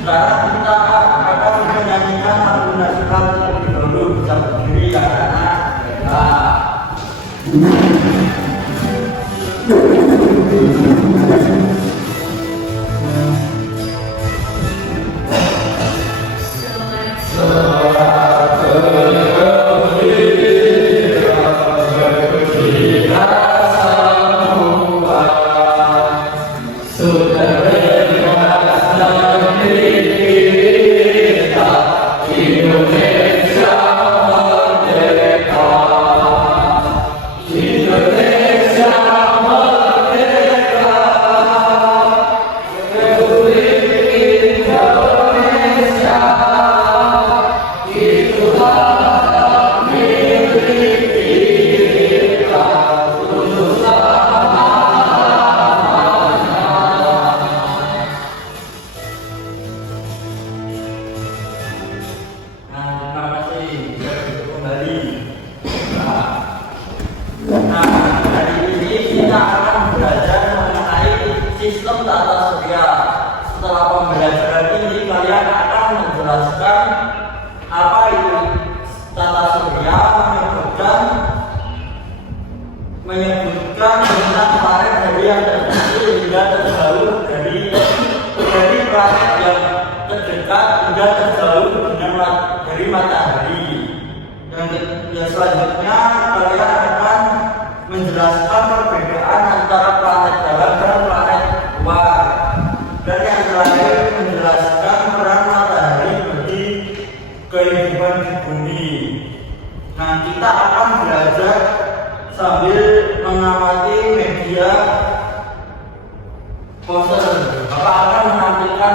Sekarang kita akan menyanyikan lagu nasional terlebih dahulu. Bisa berdiri ya anak-anak. Menyebutkan tentang planet dari yang terkecil hingga terjauh dari planet yang terdekat hingga terjauh dari matahari. Dan selanjutnya kalian akan menjelaskan perbedaan antara planet dalam dan planet luar. Dan yang terakhir menjelaskan peran matahari bagi kehidupan di bumi. Nah, kita akan belajar sambil mengamati media poster. Bapak akan menampilkan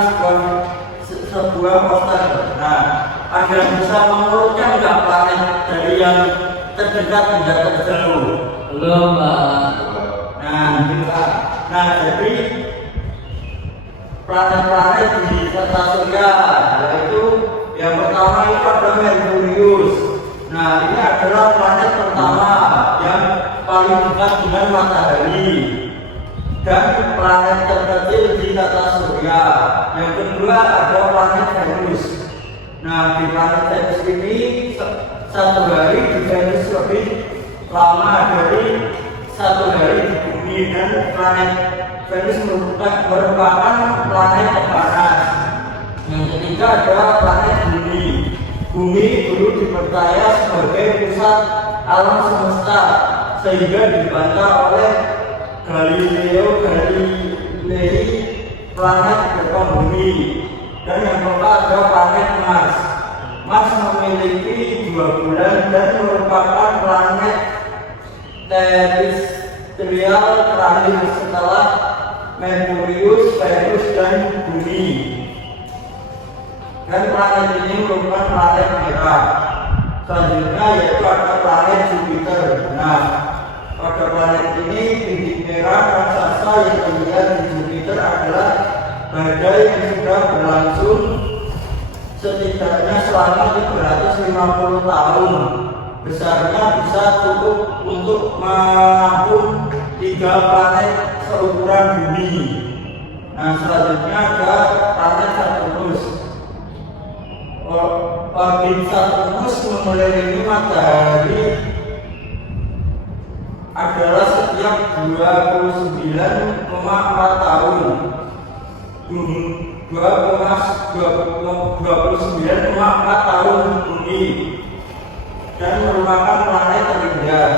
sebuah poster. Nah, agar bisa mengurutkan enggak planet dari yang terdekat hingga terjauh. Belum, Pak. Nah, jadi planet-planet di tata surya yaitu yang pertama itu ada Merkurius. Nah, ini adalah planet pertama yang paling dekat dengan matahari dan planet terkecil di tata surya. Yang kedua ada planet Venus. Nah, di planet Venus ini satu hari di Venus lebih lama dari satu hari di bumi, dan planet Venus merupakan planet panas. Yang ketiga adalah planet bumi. Bumi dulu dipercaya sebagai pusat alam semesta sehingga dibantah oleh Galileo Galilei planet berkembang bumi. Dan yang keempat ada planet Mars. Mars memiliki 2 bulan dan merupakan planet terestrial terakhir setelah Merkurius, Venus, dan Bumi. Dan planet ini merupakan planet merah. Selanjutnya yaitu ada planet Jupiter. Nah, pada planet ini titik merah raksasa yang terlihat di Jupiter adalah badai yang sudah berlangsung setidaknya selama 350 tahun. Besarnya bisa cukup untuk menampung 3 planet seukuran bumi. Nah, selanjutnya ada planet Saturnus. Orbit Saturnus mengelilingi matahari adalah setiap 29,4 tahun. 29,4 tahun di bumi dan merupakan planet terindah.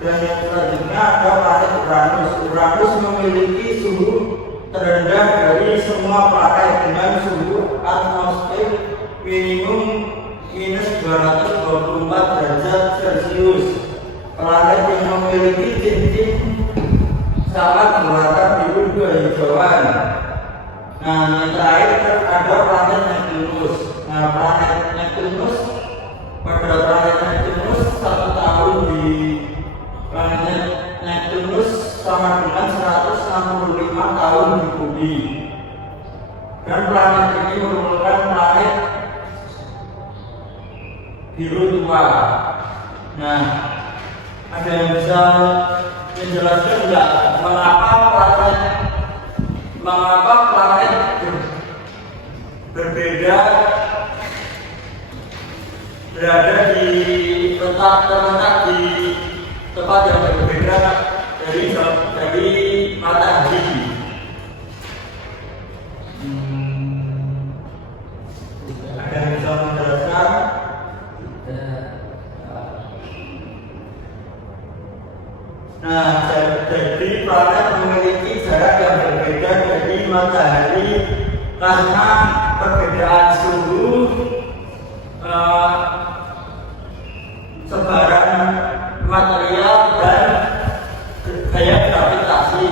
Dan yang selanjutnya ada planet Uranus. Uranus memiliki suhu terendah dari semua planet dengan suhu atmosfer minimum minus 224 derajat Celcius. Planet yang memiliki cincin sangat berwarna biru kehijauan. Nah, yang terakhir ada planet Neptunus. Nah, planet Neptunus, pada planet Neptunus 1 tahun di planet Neptunus sama dengan 165 tahun di bumi. Dan planet ini merupakan planet biru tua. Nah, ada yang bisa menjelaskan enggak mengapa planet berbeda, berada di terletak di tempat yang berbeda dari matahari. Ada yang bisa menjelaskan? Nah, jadi planet memiliki jarak yang berbeda dari matahari karena perbedaan suhu, sebaran material dan gaya gravitasi.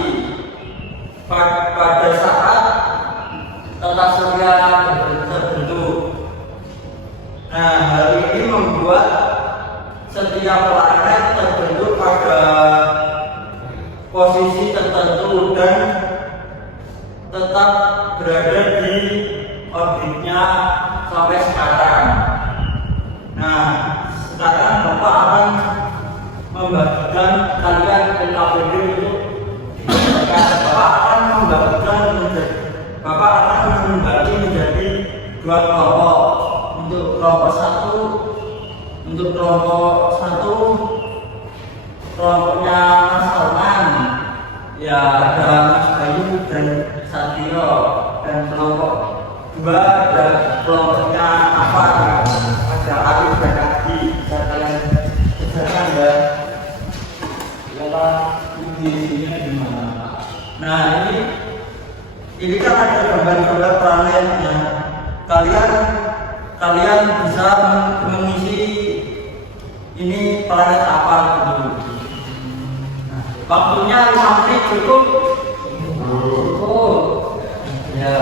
Pada saat tata surya terbentuk, nah hal ini membuat setiap planet terbentuk pada posisi tertentu dan tetap berada di orbitnya sampai sekarang. Nah, sekarang Bapak akan membagikan kalian NKBD untuk Bapak akan membagi menjadi dua kelompok. Untuk kelompok satu kelompoknya Mas Salman, ya ada Mas Bayu dan Satrio, dan kelompok dua ada kelompoknya apa? Ada Arif dan Adi. Bisa kalian jelaskan ya? Intinya di mana? Nah ini kan ada gambar-gambar planetnya. Kalian bisa mengisi ini planet apa gitu. Nah, waktunya 5 menit cukup. Ya.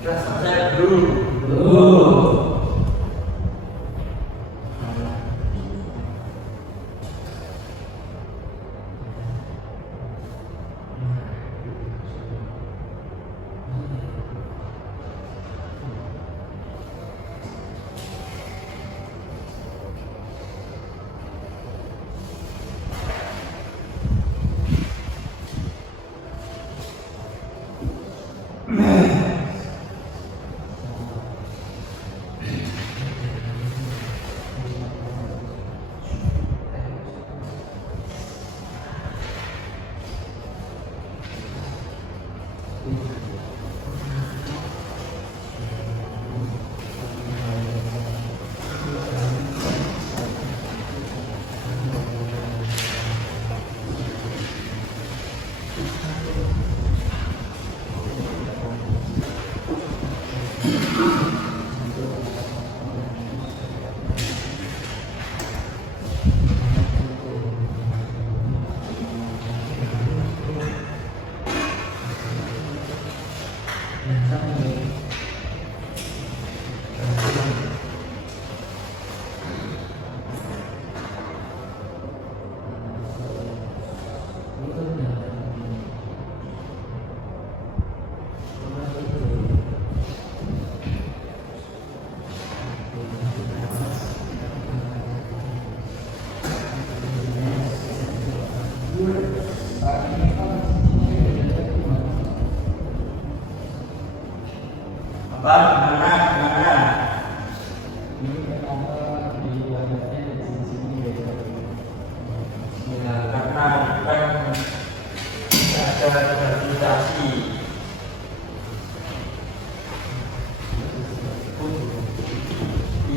Sudah selesai belum? Belum.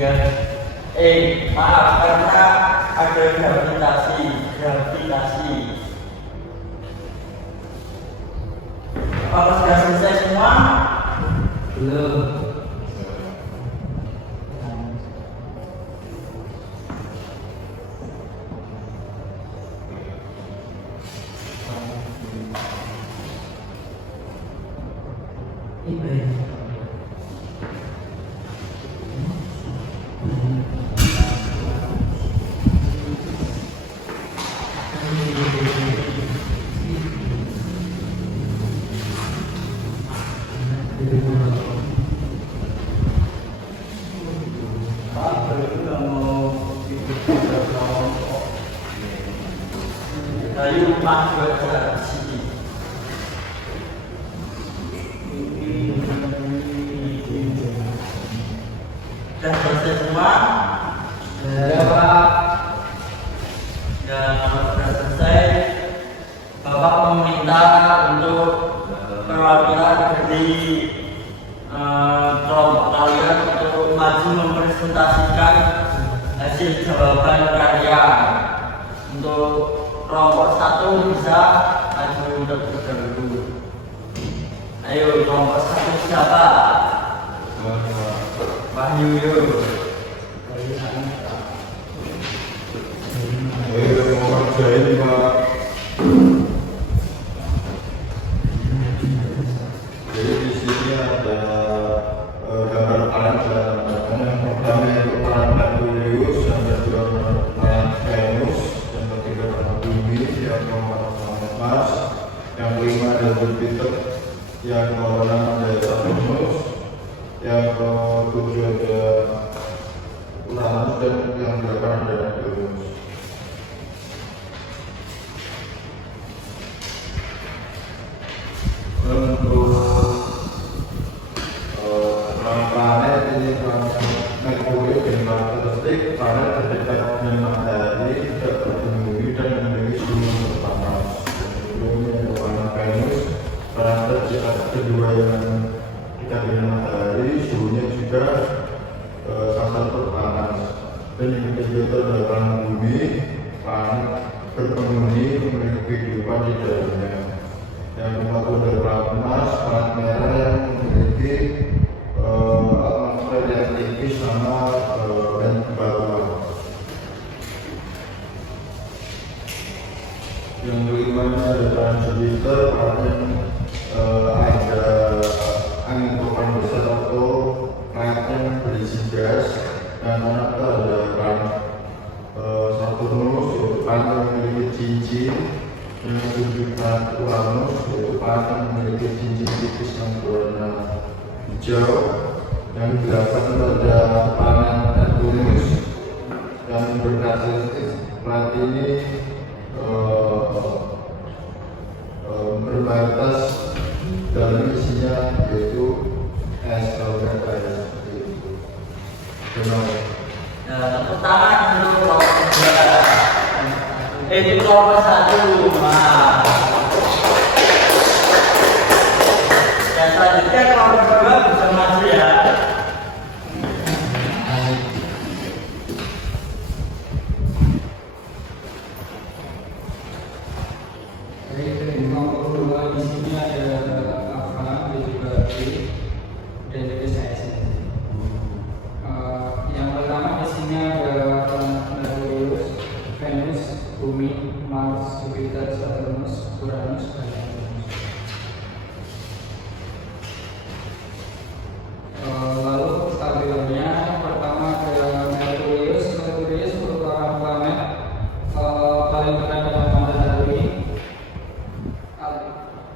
ya. Maaf karena ada gravitasi. Apa sudah selesai semua? Belum. Lalu masuk ke sini. Sudah selesai semua? Ya Pak. Dan kalau sudah selesai, Bapak meminta untuk perwakilan dari kelompok kalian untuk maju mempresentasikan hasil jawaban kalian. Untuk kelompok 1 bisa maju untuk berdahulu. Ayo kelompok 1 siapa? Wahyu yuk. Mau kerjain Pak. Jadi di sini ada gambar alat yang pertama itu alat Merkurius, yang kedua alat Venus, yang ketiga alat Bumi, yang keempat alat Mars, yang kelima ada Jupiter, yang keenam ada Saturnus, yang ketujuh ada Uranus, dan yang ke-8 ada Neptunus. Untuk planet ini Merkurius dan karakteristik planet terdekat dengan matahari, tidak berpenuhi dan memiliki suhu terpanas. Kemudian planet Venus, planet kedua yang dekat dengan matahari, suhunya juga sangat terpanas. Dan yang ketiga itu adalah planet Bumi, planet berpenghuni memiliki kehidupan di dalamnya. Yang keempat adalah planet Mars, planet merah yang memiliki atmosfer yang tinggi sama dan batuan. Yang kelimanya ada planet Jupiter, planet yang ada angin topan besar atau planet yang berisi gas. Dan planet itu ada planet Saturnus, yaitu planet yang memiliki cincin. Yang ketujuh planet Uranus, yaitu planet yang memiliki cincin tipis yang berwarna hijau. Yang ke-8 ada planet Neptunus yang berkarakteristik planet ini berbatas dalam isinya yaitu es atau es. Tepuk tangan dulu kelompok 2. Itu kelompok 1. Dan selanjutnya kelompok 2 bisa maju ya. Jadi kelompok 2 di sini ada Afra, dan juga B, dan juga saya sendiri. Yang pertama di sini ada planet Merkurius, Venus, Bumi, Mars, Jupiter, Saturnus, Uranus, dan Neptunus. Lalu stabilannya pertama ada Merkurius. Merkurius merupakan planet paling dekat dengan matahari.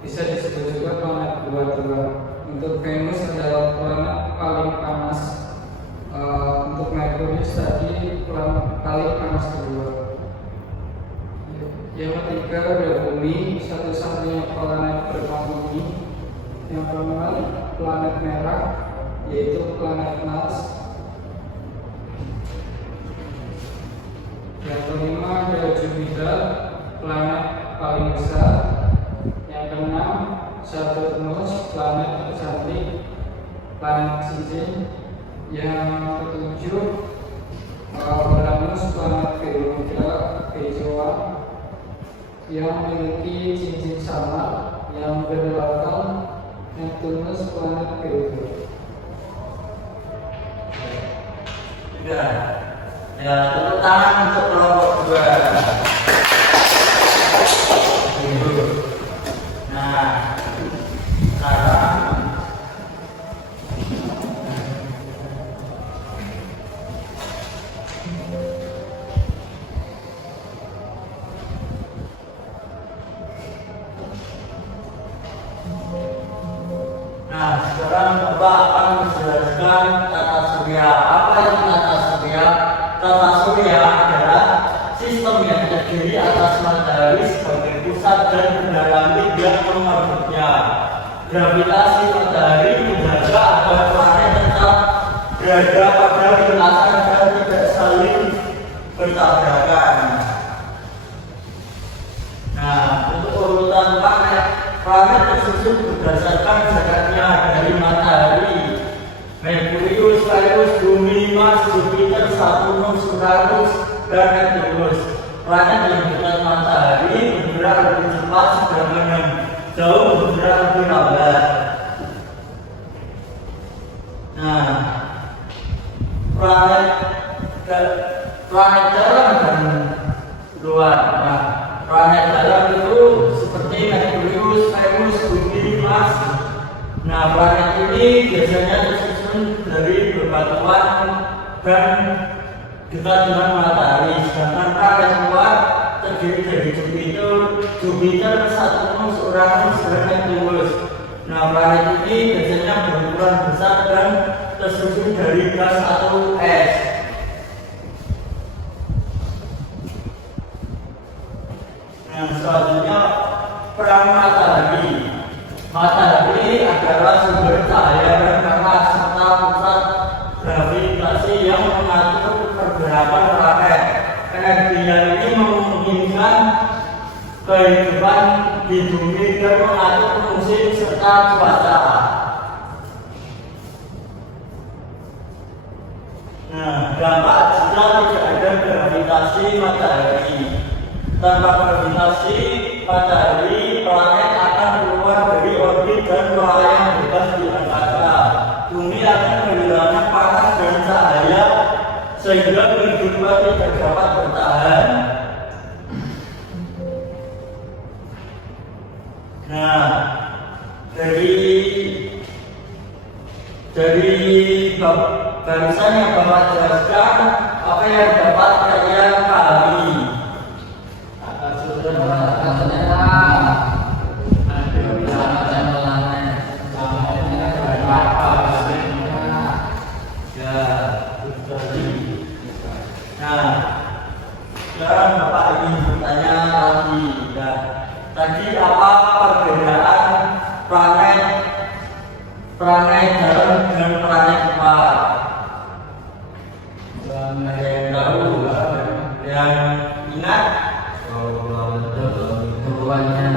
Bisa disebut juga planet dua. Untuk Venus adalah planet paling panas. Untuk Merkurius tadi planet paling panas kedua. Yang ketiga ada Bumi, satu-satunya planet berpenghuni. Yang keempat planet merah, yaitu planet Mars. Yang kelima ada Jupiter, planet paling besar. Yang keenam Saturnus, planet cantik, planet cincin. Yang ketujuh, Uranus planet Veruca Vejoa yang memiliki cincin sama yang berbelakang Neptunus planet Veruca. Tiga. Ya, tepuk tangan untuk kelompok dua. Nah, sekarang sekarang Bapak akan menjelaskan tata surya. Apa itu tata surya? Tata surya adalah sistem yang terdiri atas matahari sebagai pusat dan mendalami yang mengorbitnya. Gravitasi matahari menjaga agar planet tetap berada pada lintasan dan tidak saling bertabrakan. Nah, untuk urutan planet tersusun berdasarkan jaraknya dari matahari: Merkurius, Venus, Bumi, Mars, Jupiter, Saturnus, Uranus, dan Neptunus. Planet yang dekat matahari bergerak lebih cepat, sedangkan yang jauh bergerak lebih lambat. Nah, planet dalam dan luar. Nah, planet dalam itu seperti Merkurius, Venus, Bumi, Mars. Nah, planet ini biasanya tersusun dari bebatuan dan dekat dengan matahari. Sedangkan planet luar terdiri dari Jupiter, Saturnus, Uranus, dan Neptunus. Nah, planet ini biasanya berukuran besar dan tersusun dari gas atau es. Yang selanjutnya, peran matahari. Matahari adalah sumber cahaya dan panas serta pusat gravitasi yang mengatur pergerakan planet. Energinya ini memungkinkan kehidupan di bumi dan mengatur musim serta cuaca. Nah, dampak jika tidak ada gravitasi matahari. Tanpa gravitasi matahari, planet akan keluar dari orbit dan melayang bebas di angkasa. Bumi akan kehilangan panas dan cahaya sehingga kehidupan tidak dapat bertahan. Nah, dari barusan yang Bapak jelaskan, apa yang dapat kalian pahami? Sekarang Bapak ingin bertanya lagi. Tadi apa perbedaan planet dalam dengan planet luar? Yang tahu, yang ingat? Keduanya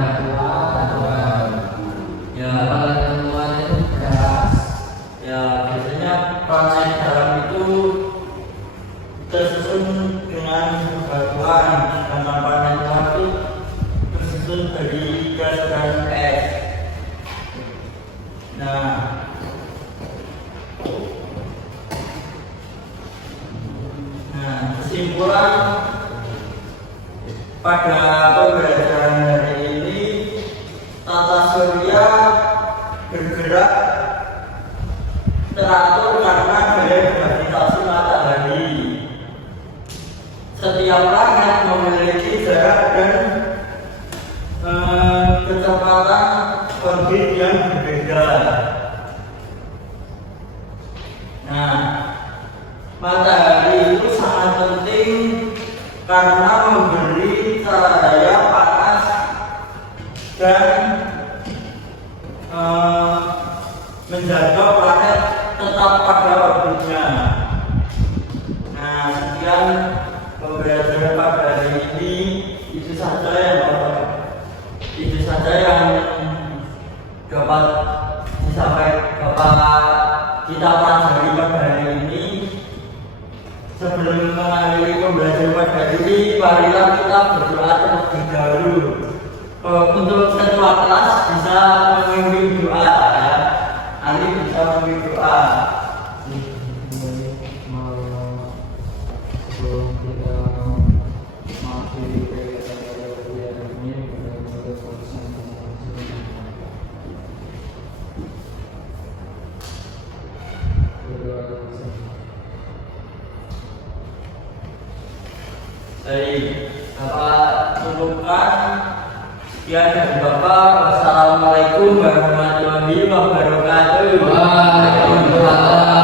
ya, planet luar itu gas. Ya, biasanya planet dalam itu tersusun dengan batuan, sedangkan planet luar itu tersusun dari gas dan es. Nah, kesimpulan pada pembelajaran hari ini, tata surya bergerak teratur karena gaya gravitasi matahari. Setiap planet memiliki jarak dan kecepatan orbit yang berbeda. Nah, matahari itu sangat penting karena memberi cahaya panas dan menjaga planet tetap pada orbitnya. Nah, sekian pembelajaran pada hari ini. Itu saja yang dapat disampaikan kita pelajari pada hari ini. sebelum mengakhiri pembelajaran pada ini, marilah kita berdoa terlebih dahulu. Untuk ketua kelas bisa memimpin doa ya. Ali bisa memimpin doa. Baik, Bapak cukupkan. Sekian dari Bapak. Wassalamualaikum warahmatullahi wabarakatuh. Waalaikumsalam.